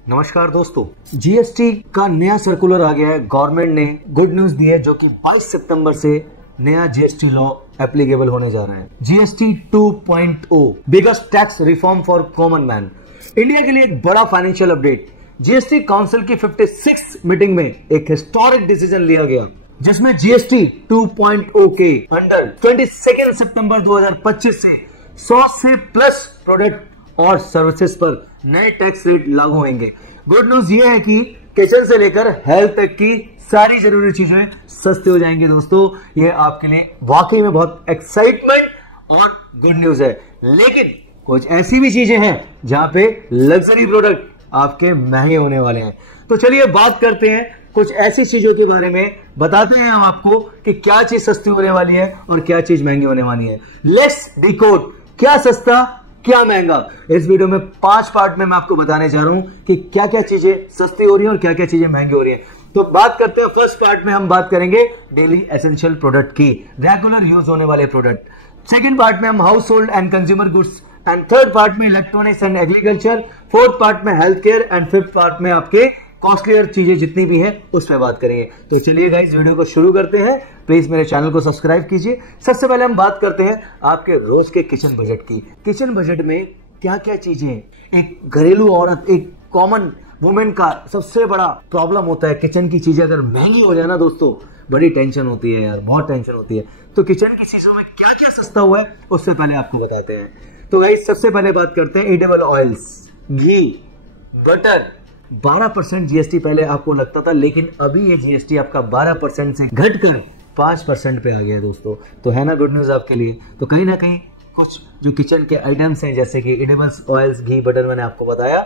नमस्कार दोस्तों, जीएसटी का नया सर्कुलर आ गया है। गवर्नमेंट ने गुड न्यूज दी है जो कि 22 सितंबर से नया जीएसटी लॉ एप्लीकेबल होने जा रहा है। GST 2.0 biggest tax reform for common man. India के लिए एक बड़ा फाइनेंशियल अपडेट। जीएसटी काउंसिल की 56 मीटिंग में एक हिस्टोरिक डिसीजन लिया गया जिसमें जीएसटी 2.0 के अंडर 22 सितंबर 2025 से 100 से प्लस प्रोडक्ट और सर्विसेज पर नए टैक्स रेट लागू होंगे। गुड न्यूज ये है कि किचन से लेकर हेल्थ तक की सारी जरूरी चीजें सस्ती हो जाएंगी। दोस्तों, ये आपके लिए वाकई में बहुत एक्साइटमेंट और गुड न्यूज है। लेकिन कुछ ऐसी भी चीजें हैं जहां पे लग्जरी प्रोडक्ट आपके महंगे होने वाले हैं। तो चलिए बात करते हैं कुछ ऐसी चीजों के बारे में, बताते हैं हम आपको कि क्या चीज सस्ती होने वाली है और क्या चीज महंगी होने वाली है। लेट्स डिकोड क्या सस्ता क्या महंगा। इस वीडियो में 5 पार्ट में मैं आपको बताने जा रहा हूं कि क्या क्या चीजें सस्ती हो रही हैं और क्या क्या चीजें महंगी हो रही हैं। तो बात करते हैं, फर्स्ट पार्ट में हम बात करेंगे डेली एसेंशियल प्रोडक्ट की, रेगुलर यूज होने वाले प्रोडक्ट। सेकंड पार्ट में हम household and consumer goods and third part में electronics and agriculture, fourth part में health care and fifth part में आपके कॉस्टलियर चीजें जितनी भी है उस पर बात करेंगे। तो चलिए गाइस वीडियो को शुरू करते हैं। प्लीज मेरे चैनल को सब्सक्राइब कीजिए। सबसे पहले हम बात करते हैं आपके रोज के किचन बजट की। किचन बजट में क्या क्या चीजें, एक घरेलू औरत, एक कॉमन वुमेन का सबसे बड़ा प्रॉब्लम होता है किचन की चीजें अगर महंगी हो जाए ना दोस्तों, बड़ी टेंशन होती है यार, बहुत टेंशन होती है। तो किचन की चीजों में क्या क्या सस्ता हुआ है उससे पहले आपको बताते हैं। तो गाइस सबसे पहले बात करते हैं एडिबल ऑयल्स, घी, बटर। 12% जीएसटी पहले आपको लगता था, लेकिन अभी ये जीएसटी आपका 12% से घटकर 5% पे आ गया है दोस्तों। तो है ना गुड न्यूज आपके लिए। तो कहीं ना कहीं कुछ जो किचन के आइटम्स हैं जैसे कि एडिबल्स ऑयल्स, घी, बटर मैंने आपको बताया,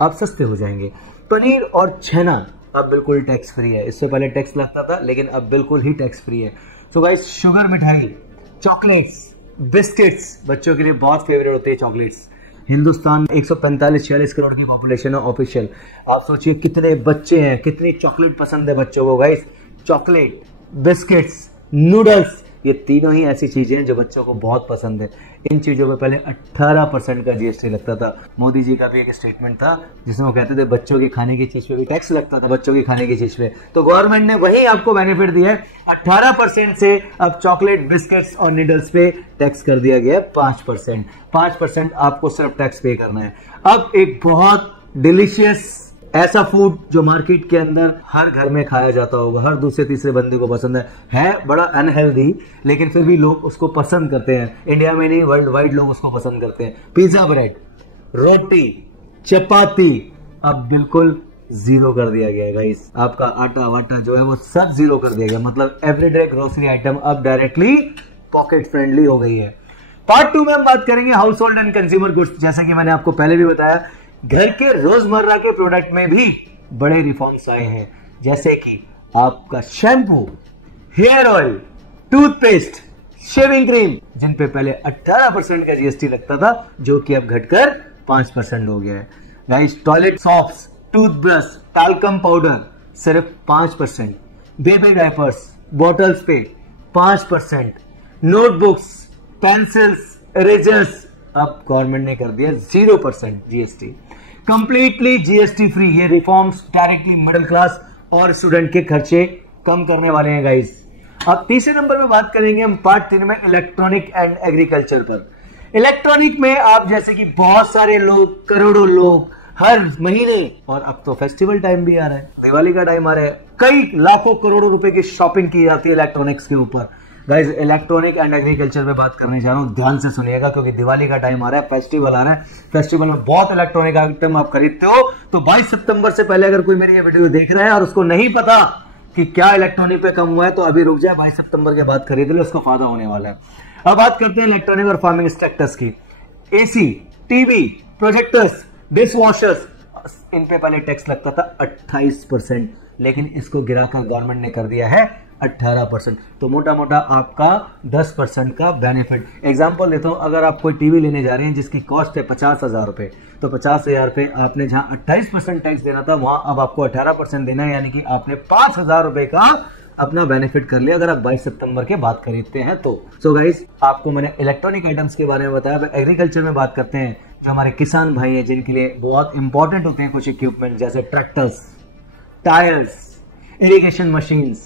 अब सस्ते हो जाएंगे। पनीर और छेना अब बिल्कुल टैक्स फ्री है। इससे पहले टैक्स लगता था लेकिन अब बिल्कुल ही टैक्स फ्री है। तो गाइस शुगर मिठाई, चॉकलेट्स, बिस्किट्स, बच्चों के लिए बहुत फेवरेट होते हैं चॉकलेट्स। हिंदुस्तान 145-46 करोड़ की पॉपुलेशन है ऑफिशियल। आप सोचिए कितने बच्चे हैं, कितनी चॉकलेट पसंद है बच्चों को गाइस। चॉकलेट, बिस्किट्स, नूडल्स, ये तीनों ही ऐसी चीजें हैं जो बच्चों को बहुत पसंद है। इन चीजों पे पहले 18% का जीएसटी लगता था। मोदी जी का भी एक स्टेटमेंट था जिसमें वो कहते थे बच्चों की खाने की चीज पे भी टैक्स लगता था, बच्चों की खाने की चीज पे। तो गवर्नमेंट ने वही आपको बेनिफिट दिया है। 18% से अब चॉकलेट, बिस्किट्स और नूडल्स पे टैक्स कर दिया गया है 5%। 5% आपको सिर्फ टैक्स पे करना है। अब एक बहुत डिलीशियस ऐसा फूड जो मार्केट के अंदर हर घर में खाया जाता होगा, हर दूसरे तीसरे बंदे को पसंद है बड़ा अनहेल्दी, लेकिन फिर भी लोग उसको पसंद करते हैं। इंडिया में नहीं, वर्ल्ड वाइड लोग उसको पसंद करते हैं। पिज्जा ब्रेड, रोटी, चपाती अब बिल्कुल जीरो कर दिया गया है गाइस। आपका आटा वाटा जो है वो सब जीरो कर दिया गया। मतलब एवरीडे ग्रोसरी आइटम अब डायरेक्टली पॉकेट फ्रेंडली हो गई है। पार्ट 2 में हम बात करेंगे house hold and consumer goods. जैसा कि मैंने आपको पहले भी बताया, घर के रोजमर्रा के प्रोडक्ट में भी बड़े रिफॉर्म्स आए हैं, जैसे कि आपका shampoo, hair oil, toothpaste, shaving cream, जिन पे पहले 18% का जीएसटी लगता था जो कि अब घटकर 5% हो गया है। Guys toilet shops, toothbrush, talcum powder सिर्फ 5%, बेबी डायपर्स, बॉटल्स पे 5%, नोटबुक्स, पेंसिल्स, इरेजर्स अब गवर्नमेंट ने कर दिया 0% जीएसटी। Completely GST free. ये रिफॉर्म्स डायरेक्टली मिडिल क्लास और स्टूडेंट के खर्चे कम करने वाले हैं गाइस। अब तीसरे नंबर में बात करेंगे हम पार्ट 3 में इलेक्ट्रॉनिक एंड एग्रीकल्चर पर। इलेक्ट्रॉनिक में आप जैसे कि बहुत सारे लोग, करोड़ों लोग हर महीने, और अब तो फेस्टिवल टाइम भी आ रहा है, दिवाली का टाइम आ रहा है, कई लाखों करोड़ों रुपए की शॉपिंग की जाती है इलेक्ट्रॉनिक्स के ऊपर। गाइस इलेक्ट्रॉनिक एंड एग्रीकल्चर पे बात करने जा रहा हूँ, ध्यान से सुनिएगा क्योंकि दिवाली का टाइम आ रहा है, फेस्टिवल आ रहा है। फेस्टिवल में बहुत इलेक्ट्रॉनिक आइटम आप खरीदते हो। तो 22 सितंबर से पहले अगर कोई मेरी ये वीडियो देख रहा है और उसको नहीं पता कि क्या इलेक्ट्रॉनिक पे कम हुआ है तो अभी रुक जाए, 22 सितंबर के बाद खरीद ले, उसका फायदा होने वाला है। अब बात करते हैं इलेक्ट्रॉनिक और फार्मिंग स्ट्रक्चर्स की। AC, TV, projectors, dish washers, इन पे पहले टैक्स लगता था 28%, लेकिन इसको गिराकर गवर्नमेंट ने कर दिया है 18%। तो मोटा मोटा आपका 10% का बेनिफिट। एग्जांपल देता हूं, अगर आप कोई टीवी लेने जा रहे हैं जिसकी कॉस्ट है 50,000 रुपए, तो 50,000 पे आपने जहां 28% टैक्स देना था वहां अब आपको 18% देना है, यानी कि आपने 5,000 रुपए का अपना बेनिफिट कर लिया अगर आप 22 सितंबर के बाद खरीदते हैं तो। सो गाइस आपको मैंने इलेक्ट्रॉनिक आइटम्स के बारे में बताया। एग्रीकल्चर में बात करते हैं जो हमारे किसान भाई हैं जिनके लिए बहुत इंपॉर्टेंट होते हैं कुछ इक्विपमेंट जैसे ट्रैक्टर्स, टायर्स, इरिगेशन मशीन्स,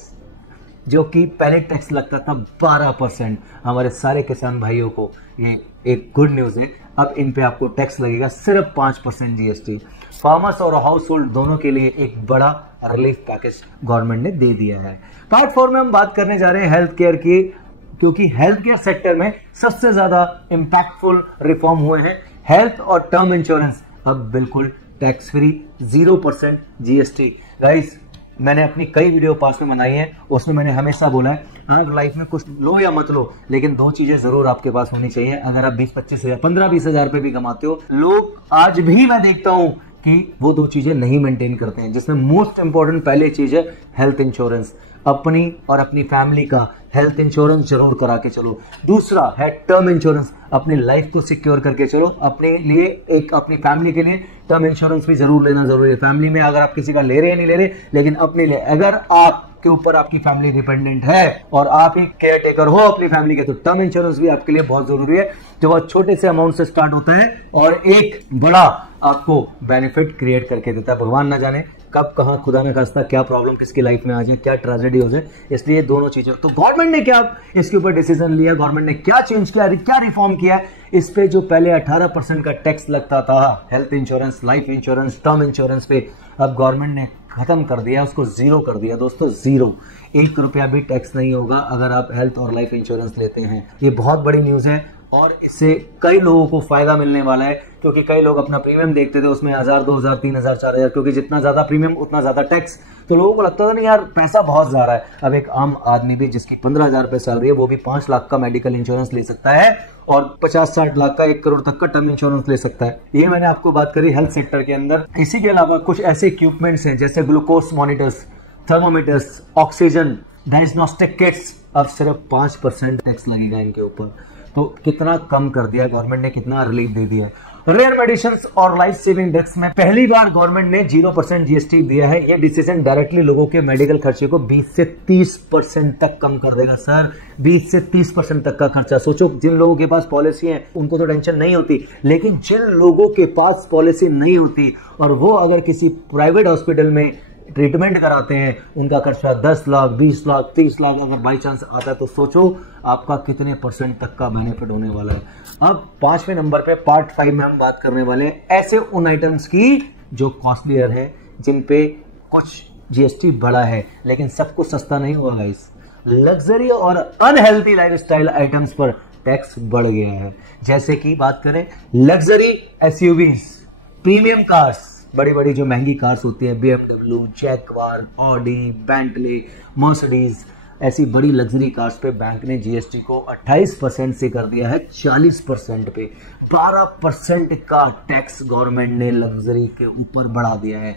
जो कि पहले टैक्स लगता था 12%। हमारे सारे किसान भाइयों को ये एक गुड न्यूज है, अब इन पे आपको टैक्स लगेगा सिर्फ 5% जीएसटी। फार्मर्स और हाउस होल्ड दोनों के लिए एक बड़ा रिलीफ पैकेज गवर्नमेंट ने दे दिया है। पार्ट 4 में हम बात करने जा रहे हैं हेल्थ केयर की, क्योंकि हेल्थ केयर सेक्टर में सबसे ज्यादा इंपैक्टफुल रिफॉर्म हुए हैं। हेल्थ और टर्म इंश्योरेंस अब बिल्कुल टैक्स फ्री, 0% जीएसटी। गाइस, मैंने अपनी कई वीडियो पास में बनाई है, उसमें मैंने हमेशा बोला है आप लाइफ में कुछ लो या मत लो, लेकिन 2 चीजें जरूर आपके पास होनी चाहिए। अगर आप 20-25 हजार 15-20 हजार रुपए भी कमाते हो, लोग आज भी मैं देखता हूं कि वो 2 चीजें नहीं मेंटेन करते हैं, जिसमें मोस्ट इंपॉर्टेंट पहले चीज है हेल्थ इंश्योरेंस। अपनी और अपनी फैमिली का हेल्थ इंश्योरेंस जरूर करा के चलो। दूसरा है टर्म इंश्योरेंस, अपनी लाइफ को सिक्योर करके चलो। अपने लिए एक, अपनी फैमिली के लिए टर्म इंश्योरेंस भी जरूर लेना जरूरी है। फैमिली में अगर आप किसी का ले रहे हैं नहीं ले रहे, लेकिन अपने लिए, अगर आपके ऊपर आपकी फैमिली डिपेंडेंट है और आप ही केयर टेकर हो अपनी फैमिली के, तो टर्म इंश्योरेंस भी आपके लिए बहुत जरूरी है, जो बहुत छोटे से अमाउंट से स्टार्ट होता है और एक बड़ा आपको बेनिफिट क्रिएट करके देता है। भगवान ना जाने कब कहां खुदा न खास्ता क्या प्रॉब्लम किसकी लाइफ में आ जाए, क्या ट्रेजेडी हो जाए, इसलिए दोनों चीजें। तो गवर्नमेंट ने क्या इसके ऊपर डिसीजन लिया, गवर्नमेंट ने क्या चेंज किया, क्या रिफॉर्म किया, इस पे जो पहले 18% का टैक्स लगता था health insurance, life insurance, term insurance पे, अब गवर्नमेंट ने खत्म कर दिया, उसको 0 कर दिया। दोस्तों 0, 1 रुपया भी टैक्स नहीं होगा अगर आप हेल्थ और लाइफ इंश्योरेंस लेते हैं। ये बहुत बड़ी न्यूज है और इससे कई लोगों को फायदा मिलने वाला है, क्योंकि कई लोग अपना प्रीमियम देखते थे, उसमें 1000, 2000, 3000, 4000, क्योंकि जितना ज्यादा प्रीमियम उतना ज्यादा टैक्स, तो लोगों को लगता था नहीं यार पैसा बहुत ज्यादा है। अब एक आम आदमी भी जिसकी 15,000 रुपए सैलरी है, वो भी 5 लाख का मेडिकल इंश्योरेंस ले सकता है और 50-60 लाख का, 1 करोड़ तक का टर्म इंश्योरेंस ले सकता है। ये मैंने आपको बात करी हेल्थ सेक्टर के अंदर। इसी के अलावा कुछ ऐसे इक्विपमेंट्स हैं जैसे glucose monitors, thermometers, oxygen, diagnostic kits, अब सिर्फ 5% टैक्स लगेगा इनके ऊपर। तो कितना कम कर दिया गवर्नमेंट ने, कितना रिलीफ दे दिया। रेयर मेडिसिन और लाइफ सेविंग ड्रग्स में पहली बार गवर्नमेंट ने 0% जीएसटी दिया है। यह डिसीजन डायरेक्टली लोगों के मेडिकल खर्चे को 20 से 30% तक कम कर देगा। सर 20 से 30% तक का खर्चा, सोचो जिन लोगों के पास पॉलिसी है उनको तो टेंशन नहीं होती, लेकिन जिन लोगों के पास पॉलिसी नहीं होती और वो अगर किसी प्राइवेट हॉस्पिटल में ट्रीटमेंट कराते हैं, उनका खर्चा 10 लाख, 20 लाख, 30 लाख अगर बाई चांस आता है, तो सोचो आपका कितने % तक का बेनिफिट होने वाला है। अब 5वें नंबर पे पार्ट 5 में हम बात करने वाले हैं ऐसे उन आइटम्स की जो कॉस्टलियर है, जिन पे कुछ जीएसटी बढ़ा है, लेकिन सब कुछ सस्ता नहीं हुआ गाइस। लग्जरी और अनहेल्थी लाइफस्टाइल आइटम्स पर टैक्स बढ़ गया है। जैसे कि बात करें लग्जरी एसयूवीज, प्रीमियम कार्स, बड़ी बड़ी जो महंगी कार्स होती है, BMW, Jaguar, Audi, Bentley, Mercedes, ऐसी बड़ी लग्जरी कार्स पे बैंक ने जीएसटी को 28% से कर दिया है 40% पे। 12% का टैक्स गवर्नमेंट ने लग्जरी के ऊपर बढ़ा दिया है।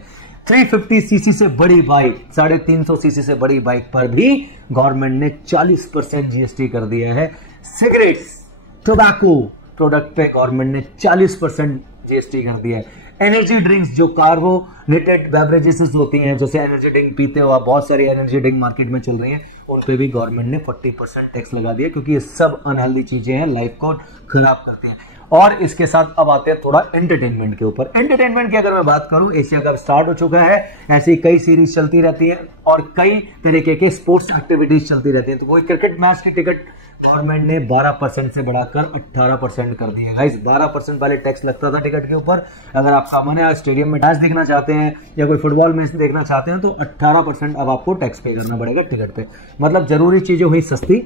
350 सीसी से बड़ी बाइक, 350 सीसी से बड़ी बाइक पर भी गवर्नमेंट ने 40% जीएसटी कर दिया है। सिगरेट्स, टोबैको प्रोडक्ट पे गवर्नमेंट ने 40% जीएसटी कर दिया है। एनर्जी ड्रिंक्स, जो कार्बोनेटेड बेवरेजेस होती हैं, जैसे एनर्जी ड्रिंक पीते हो आप, बहुत सारी एनर्जी ड्रिंक मार्केट में चल रही हैं, उन पे भी गवर्नमेंट ने 40% टैक्स लगा दिया, क्योंकि ये सब अनहेल्दी चीजें हैं, लाइफ को खराब करती हैं। और इसके साथ अब आते हैं थोड़ा एंटरटेनमेंट के ऊपर। एंटरटेनमेंट की अगर मैं बात करूं, एशिया कप स्टार्ट हो चुका है, ऐसी कई सीरीज चलती रहती है और कई तरीके के स्पोर्ट्स एक्टिविटीज चलती रहती है। तो कोई क्रिकेट मैच की टिकट गवर्नमेंट ने 12% से बढ़ाकर 18% कर दिया। गाइस 12% पहले टैक्स लगता था टिकट के ऊपर, अगर आपका मन है स्टेडियम में मैच देखना चाहते हैं या कोई फुटबॉल मैच देखना चाहते हैं, तो 18% अब आपको टैक्स पे करना पड़ेगा टिकट पे। मतलब जरूरी चीजें हुई सस्ती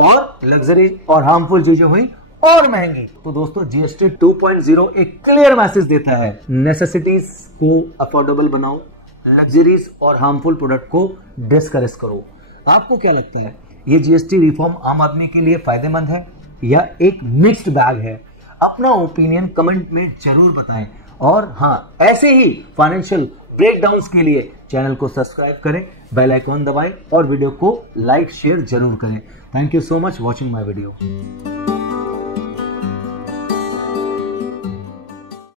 और लग्जरी और हार्मफुल चीजें हुई और महंगी। तो दोस्तों जीएसटी 2.0 एक क्लियर मैसेज देता है, नेसेसिटीज को अफोर्डेबल बनाओ, लग्जरीज और हार्मफुल प्रोडक्ट को डिस्करेज करो। आपको क्या लगता है, ये जीएसटी रिफॉर्म आम आदमी के लिए फायदेमंद है या एक मिक्स्ड बैग है? अपना ओपिनियन कमेंट में जरूर बताएं। और हाँ, ऐसे ही फाइनेंशियल ब्रेकडाउन्स के लिए चैनल को सब्सक्राइब करें, बेल आइकॉन दबाएं और वीडियो को लाइक शेयर जरूर करें। Thank you so much watching my video.